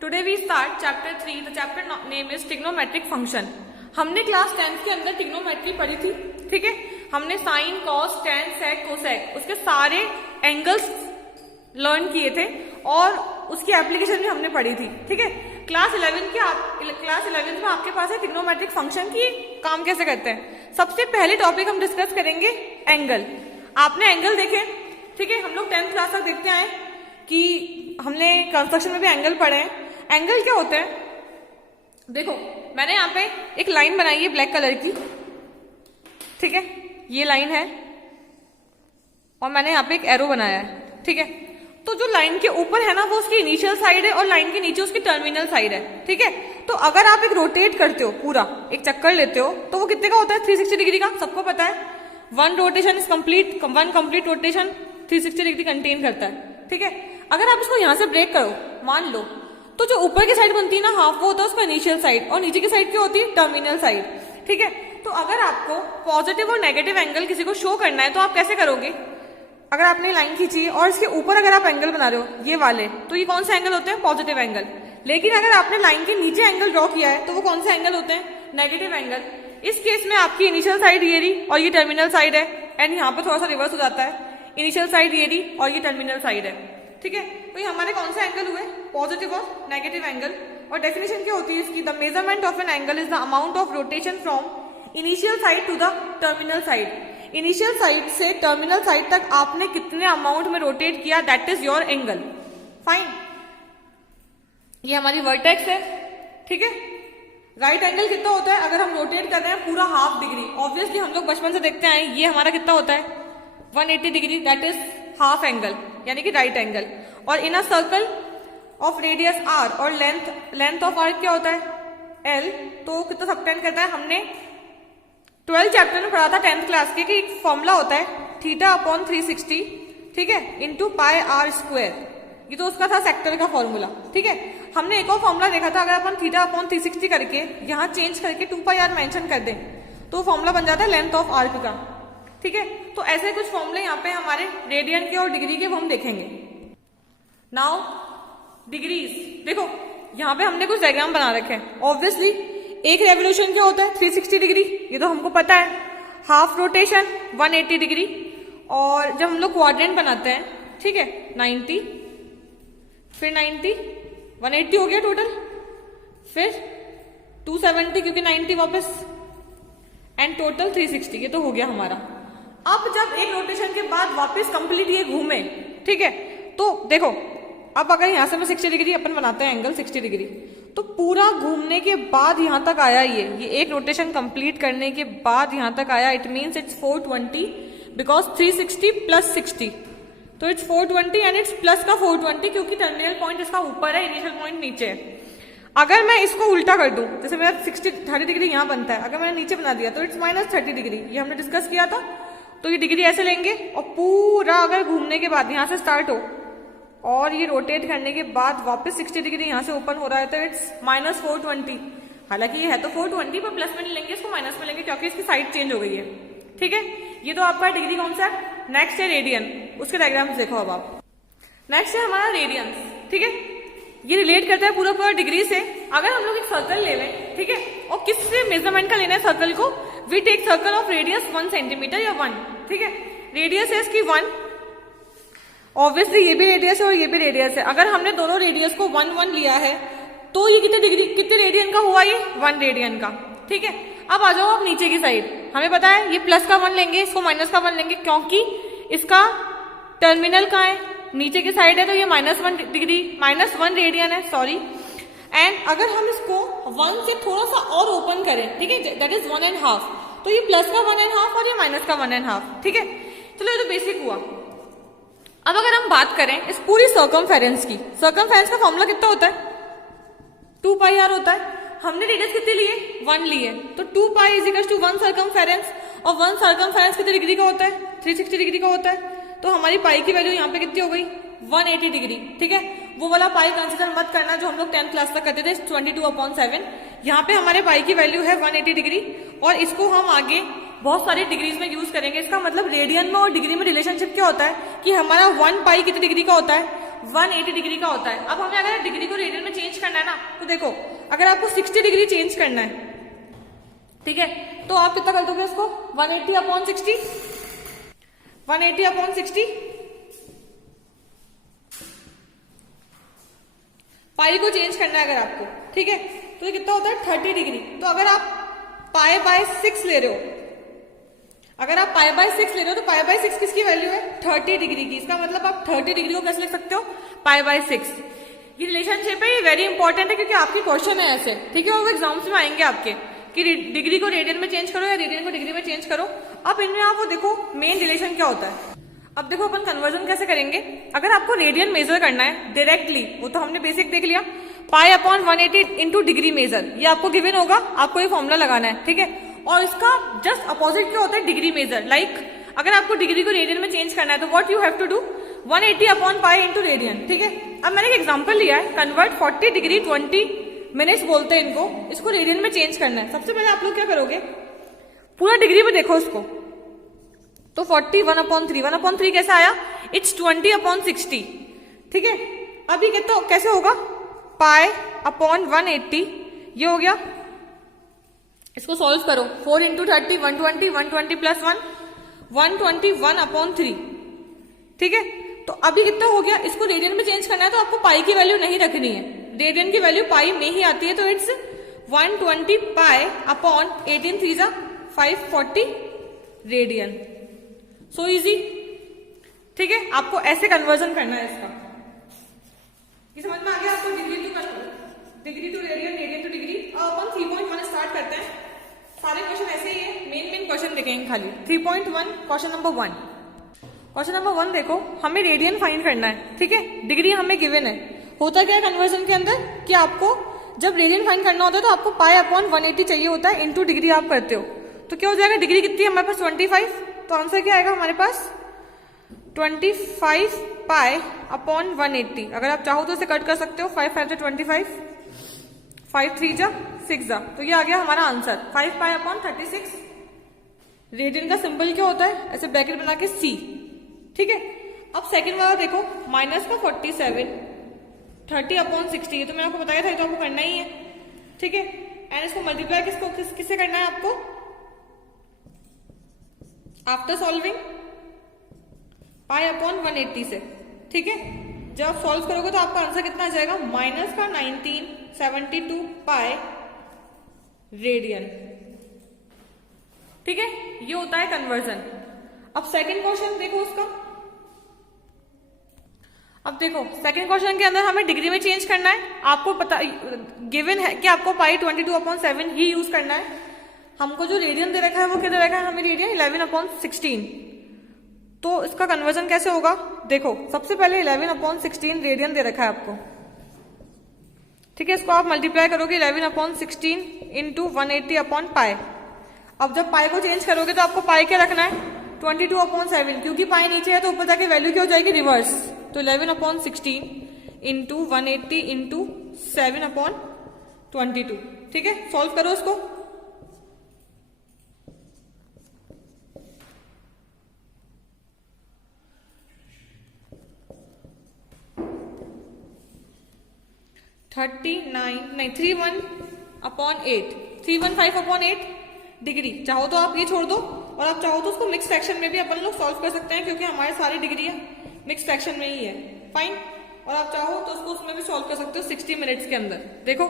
Today we start chapter 3. The chapter name is trigonometric function. हमने class 10th के अंदर trigonometry पढ़ी थी. ठीक है, हमने sine, cos, tan, sec, cosec उसके सारे एंगल्स लर्न किए थे और उसकी एप्लीकेशन भी हमने पढ़ी थी. ठीक है, क्लास 11 में आपके पास है ट्रिग्नोमेट्रिक फंक्शन की काम कैसे करते हैं. सबसे पहले टॉपिक हम डिस्कस करेंगे एंगल. आपने एंगल देखे. ठीक है, हम लोग 10th क्लास तक देखते आए कि हमने कंस्ट्रक्शन में भी एंगल पढ़े हैं. एंगल क्या होते हैं? देखो, मैंने यहाँ पे एक लाइन बनाई है ब्लैक कलर की. ठीक है, ये लाइन है और मैंने यहाँ पे एक एरो बनाया है. ठीक है, तो जो लाइन के ऊपर है ना वो उसकी इनिशियल साइड है और लाइन के नीचे उसकी टर्मिनल साइड है. ठीक है, तो अगर आप एक रोटेट करते हो, पूरा एक चक्कर लेते हो, तो वो कितने का होता है? 360 डिग्री का. सबको पता है one complete rotation 360 degree contain करता है. ठीक है, अगर आप इसको यहां से ब्रेक करो, मान लो, तो जो ऊपर की साइड बनती है ना हाफ, वो होता है उसका इनिशियल साइड और नीचे की साइड क्या होती है? Terminal side. ठीक है, तो अगर आपको पॉजिटिव और नेगेटिव एंगल किसी को शो करना है तो आप कैसे करोगे? अगर आपने लाइन खींची और इसके ऊपर अगर आप एंगल बना रहे हो ये वाले, तो ये कौन से एंगल होते हैं? Positive angle. लेकिन अगर आपने लाइन के नीचे एंगल ड्रॉ किया है तो वो कौन से एंगल होते हैं? Negative angle. इस केस में आपकी इनिशियल साइड ये रही और ये टर्मिनल साइड है. एंड यहाँ पर थोड़ा सा रिवर्स हो जाता है, इनिशियल साइड ये रही और ये टर्मिनल साइड है. ठीक है, तो ये हमारे कौन से एंगल हुए? पॉजिटिव और नेगेटिव एंगल. और डेफिनेशन क्या होती है इसकी? The measurement of an angle is the amount of rotation from initial side to the terminal side. Initial side से टर्मिनल साइड तक आपने कितने अमाउंट में रोटेट किया, that is your angle. Fine. ये हमारी वर्टेक्स है. ठीक है, राइट एंगल कितना होता है अगर हम रोटेट कर रहे हैं? पूरा हाफ डिग्री. ऑब्वियसली हम लोग बचपन से देखते आए, ये हमारा कितना होता है? 180 degree. That is half angle, यानी कि राइट एंगल. और in a circle of radius R और लेंथ ऑफ आर्क क्या होता है? एल. तो कितना सबटेंड करता है? हमने 12 चैप्टर में पढ़ा था 10th क्लास के कि एक फॉर्मूला होता है थीटा अपॉन 360. ठीक है, इंटू पाई आर स्क्वायर. ये तो उसका था सेक्टर का फॉर्मूला. ठीक है, हमने एक और फॉर्मूला देखा था, अगर अपन थीटा अपॉन 360 करके यहाँ चेंज करके 2 पाई आर मेंशन कर दें तो फॉर्मूला बन जाता है लेंथ ऑफ आर्क का. ठीक है, तो ऐसे कुछ फॉर्मूले यहाँ पे हमारे रेडियन के और डिग्री के वो हम देखेंगे. Now degrees. देखो, यहाँ पे हमने कुछ डायग्राम बना रखे हैं. ऑब्वियसली एक रेवोल्यूशन क्या होता है? 360 डिग्री. ये तो हमको पता है. Half rotation 180 degree. और जब हम लोग क्वाड्रेंट बनाते हैं, ठीक है, 90, फिर 90, 180 हो गया टोटल, फिर 270 क्योंकि 90 वापस, एंड टोटल 360. ये तो हो गया हमारा. अब जब एक रोटेशन के बाद वापस कंप्लीट ये घूमे, ठीक है, तो देखो, अब अगर यहां से मैं 60 डिग्री अपन बनाते हैं एंगल 60 डिग्री, तो पूरा घूमने के बाद यहां तक आया ये एक रोटेशन कंप्लीट करने के बाद यहां तक आया. It means it's 420 because 360 plus 60, तो इट्स 420 एंड इट्स प्लस का 420 क्योंकि टर्मिनल पॉइंट इसका ऊपर है, इनिशियल पॉइंट नीचे है. अगर मैं इसको उल्टा कर दूं, जैसे मेरा 30 डिग्री यहां बनता है, अगर मैंने नीचे बना दिया तो इट्स -30 डिग्री. ये हमने डिस्कस किया था. तो ये डिग्री ऐसे लेंगे और पूरा अगर घूमने के बाद यहां से स्टार्ट हो और ये रोटेट करने के बाद वापस 60 डिग्री यहां से ओपन हो रहा है तो इट्स -420. हालांकि ये है तो 420 पर प्लस में नहीं लेंगे, इसको माइनस में लेंगे क्योंकि इसकी साइड चेंज हो गई है. ठीक है, ये तो आपका डिग्री कॉन्सेप्ट. नेक्स्ट है रेडियन. उसके डायग्राम्स देखो अब आप. नेक्स्ट है हमारा रेडियन. ठीक है, ये रिलेट करता है पूरा डिग्री से. अगर हम लोग एक सर्कल ले लें, ठीक है, और किससे मेजरमेंट का लेना है सर्कल को? We take circle of radius 1 centimetre या 1. ठीक है, रेडियस है इसकी 1. ऑब्वियसली ये भी रेडियस है और ये भी रेडियस है. अगर हमने दोनों रेडियस को 1 लिया है तो ये कितने रेडियन का हुआ? ये 1 रेडियन का. ठीक है, अब आ जाओ आप नीचे की साइड. हमें पता है ये प्लस का 1 लेंगे, इसको माइनस का 1 लेंगे क्योंकि इसका टर्मिनल कहाँ है? नीचे की साइड है, तो ये -1 रेडियन है. सॉरी. एंड अगर हम इसको 1 से थोड़ा सा और ओपन करें, ठीक है, दैट इज 1.5, तो ये प्लस का 1.5 और ये माइनस का 1.5. ठीक है, चलो ये तो बेसिक हुआ. अब अगर हम बात करें इस पूरी सर्कमफेरेंस की, सर्कमफेरेंस का फॉर्मूला कितना होता है? 2 पाई आर होता है. हमने रेडियस कितने लिए? 1 लिए, तो 2 pi is equal to 1 circumference. और 1 सर्कमफेरेंस कितने डिग्री का होता है? 360 डिग्री का होता है. तो हमारी पाई की वैल्यू यहाँ पे कितनी हो गई? 180 डिग्री. ठीक है, वो वाला पाई कंसिडर मत करना जो हम लोग 10th क्लास तक करते थे, 22/7. यहाँ पे हमारे पाई की वैल्यू है 180 डिग्री और इसको हम आगे बहुत सारी डिग्रीज में यूज करेंगे. इसका मतलब रेडियन में और डिग्री में रिलेशनशिप क्या होता है कि हमारा 1 पाई कितनी डिग्री का होता है? 180 डिग्री का होता है। अब हमें अगर डिग्री को रेडियन में चेंज करना है ना, तो देखो अगर आपको 60 डिग्री चेंज करना है, ठीक है, तो आप कितना कर दोगे उसको, 180 अपॉन 60, 180 अपॉन 60, पाई को चेंज करना है अगर आपको, ठीक है, तो ये कितना होता है 30 डिग्री। तो अगर आप पाई बाय 6 ले रहे हो, अगर आप पाई बाय 6 ले रहे हो, तो पाई बाय 6 किसकी वैल्यू है, 30 डिग्री की। इसका मतलब आप 30 डिग्री को कैसे लिख सकते हो, पाई बाय 6। ये रिलेशनशिप है, ये वेरी इंपॉर्टेंट है, क्योंकि आपके क्वेश्चन है ऐसे, ठीक है, वो एग्जाम्स में आएंगे आपके कि डिग्री को रेडियन में चेंज करो या रेडियन को डिग्री में चेंज करो। अब इनमें आप वो देखो मेन रिलेशन क्या होता है। अब देखो अपन कन्वर्जन कैसे करेंगे। अगर आपको रेडियन मेजर करना है डायरेक्टली, वो तो हमने बेसिक देख लिया, pi upon 180 into degree measure, ये आपको गिवन होगा, आपको ये फॉर्मूला लगाना है, ठीक है। और इसका जस्ट अपोजिट क्या होता है, डिग्री मेजर। लाइक अगर आपको डिग्री को रेडियन में चेंज करना है, तो what you have to do, 180 upon pi into radian, ठीक है। अब मैंने एक एग्जाम्पल लिया है, कन्वर्ट 40 डिग्री 20 मिनट्स बोलते हैं इनको, इसको रेडियन में चेंज करना है। सबसे पहले आप लोग क्या करोगे, पूरा डिग्री में देखो इसको, तो 40 1/3, 1/3 कैसा आया, इट्स 20 अपॉन 60, ठीक है। अभी कितना कैसे होगा, पाई अपॉन 180, ये हो गया, इसको सॉल्व करो, 4 इंटू 30 120, 120 प्लस 1 121/3, ठीक है। तो अभी कितना हो गया, इसको रेडियन में चेंज करना है, तो आपको पाई की वैल्यू नहीं रखनी है, रेडियन की वैल्यू पाई में ही आती है, तो it's 120 pi upon 18 3 540 radian. So easy, ठीक है। आपको ऐसे कन्वर्जन करना है इसका, ये समझ में आ गया आपको, degree to radian, radian to degree. अब अपन 3.1 स्टार्ट करते हैं। सारे क्वेश्चन ऐसे ही है, मेन क्वेश्चन देखेंगे खाली। 3.1 क्वेश्चन नंबर 1, क्वेश्चन नंबर 1 देखो, हमें रेडियन फाइंड करना है, ठीक है, डिग्री हमें गिवन है। होता क्या है कन्वर्जन के अंदर कि आपको जब रेडियन फाइंड करना होता है, तो आपको पाई अपॉन 180 चाहिए होता है, इंटू डिग्री आप करते हो, तो क्या हो जाएगा, डिग्री कितनी है हमारे पास 25, तो आंसर क्या आएगा हमारे पास 25 पाई अपॉन 180। अगर आप चाहो तो इसे कट कर सकते हो, 5 5 जा 25, 5 3 जा 6 जा, तो ये आ गया हमारा आंसर 5 पाई अपॉन 36। रेडियन का सिंबल क्या होता है, ऐसे ब्रैकेट बना के C, ठीक है। अब सेकंड वाला देखो, माइनस का 47, 30 अपॉन 60, ये तो मैंने आपको बताया था, ये तो आपको करना ही है, ठीक है। एंड इसको मल्टीप्लाई किससे करना है आपको, आफ्टर सॉल्विंग पाई अपॉन 180 से, ठीक है। जब आप सॉल्व करोगे तो आपका आंसर कितना आ जाएगा, माइनस का 1972 पाई रेडियन, ठीक है। ये होता है कन्वर्जन। अब सेकंड क्वेश्चन देखो उसका, अब देखो सेकंड क्वेश्चन के अंदर हमें डिग्री में चेंज करना है। आपको पता गिवन है कि आपको पाई 22/7 ही यूज करना है। हमको जो रेडियन दे रखा है वो क्या दे रखा है, हमें रेडियन 11/16। तो इसका कन्वर्जन कैसे होगा, देखो सबसे पहले 11/16 रेडियन दे रखा है आपको, ठीक है। इसको आप मल्टीप्लाई करोगे 11/16 इंटू 180 अपॉन पाई। अब जब पाई को चेंज करोगे तो आपको पाई क्या रखना है, 22/7, क्योंकि पाई नीचे है तो ऊपर जाके वैल्यू क्या हो जाएगी, रिवर्स। तो 11/16 इंटू 180 इंटू 7/22, ठीक है। सॉल्व करो इसको, नहीं 315/8 डिग्री। चाहो तो आप ये छोड़ दो, और आप चाहो तो उसको मिक्स फ्रैक्शन में भी अपन लोग सॉल्व कर सकते हैं, क्योंकि हमारे सारी डिग्री है मिक्स फ्रैक्शन में ही है, फाइन। और आप चाहो तो उसको उसमें भी सॉल्व कर सकते हो 60 मिनट्स के अंदर। देखो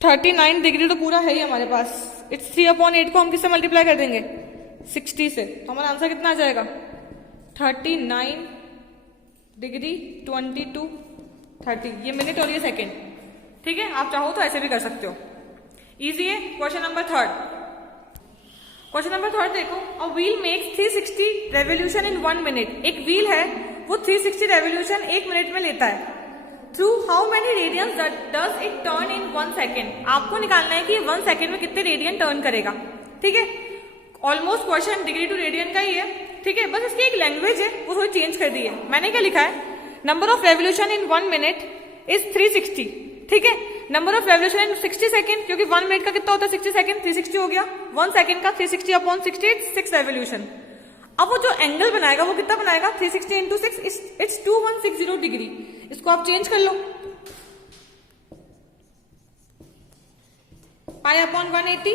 39 डिग्री तो पूरा है ही हमारे पास, इट्स 3/8 को हम किससे मल्टीप्लाई कर देंगे, 60 से, तो हमारा आंसर कितना आ जाएगा, 39 डिग्री 22 30, ये मिनट और ये सेकेंड, ठीक है। आप चाहो तो ऐसे भी कर सकते हो, इजी है। क्वेश्चन नंबर 3, क्वेश्चन नंबर 3 देखो, a wheel makes 360 revolution in 1 minute. एक व्हील है वो 360 रेवोल्यूशन 1 मिनट में लेता है। Through how many radians does it turn in 1 second. आपको निकालना है कि 1 सेकेंड में कितने रेडियन टर्न करेगा, ठीक है। Almost question degree to radian का ही है, ठीक है। बस इसकी एक लैंग्वेज है वो थोड़ी चेंज कर दी है। मैंने क्या लिखा है, number of revolution in 1 minute is 360, ठीक है। Number of revolution in 60 second, क्योंकि 1 मिनट का कितना होता है 60 सेकंड, 360 हो गया। 1 सेकंड का 360/60 6 रेवोल्यूशन। अब वो जो एंगल बनाएगा वो कितना बनाएगा, 360 इंटू 6, इट्स 2160 डिग्री। इसको आप चेंज कर लो, पाई अपॉन 180,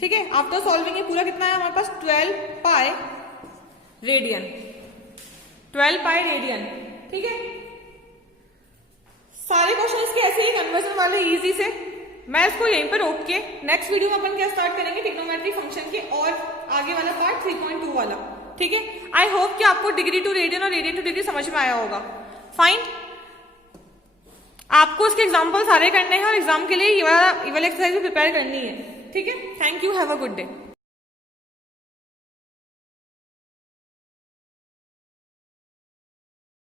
ठीक है। आफ्टर सॉल्विंग ये पूरा कितना है हमारे पास, 12 पाई रेडियन, 12 पाई रेडियन, ठीक है। सारे क्वेश्चंस के ऐसे ही कन्वर्जन वाले इजी से। मैं इसको यहीं पर रोक के नेक्स्ट वीडियो में अपन क्या स्टार्ट करेंगे, ट्रिग्नोमेट्रिक फंक्शन के और आगे वाला पार्ट 3.2 वाला, ठीक है। आई होप कि आपको डिग्री टू रेडियन और रेडियन टू डिग्री समझ में आया होगा। फाइन, आपको इसके एग्जाम्पल सारे करने हैं और एग्जाम के लिए ये वाला एक्सरसाइज भी प्रिपेयर करनी है, ठीक है। Thank you, have a good day.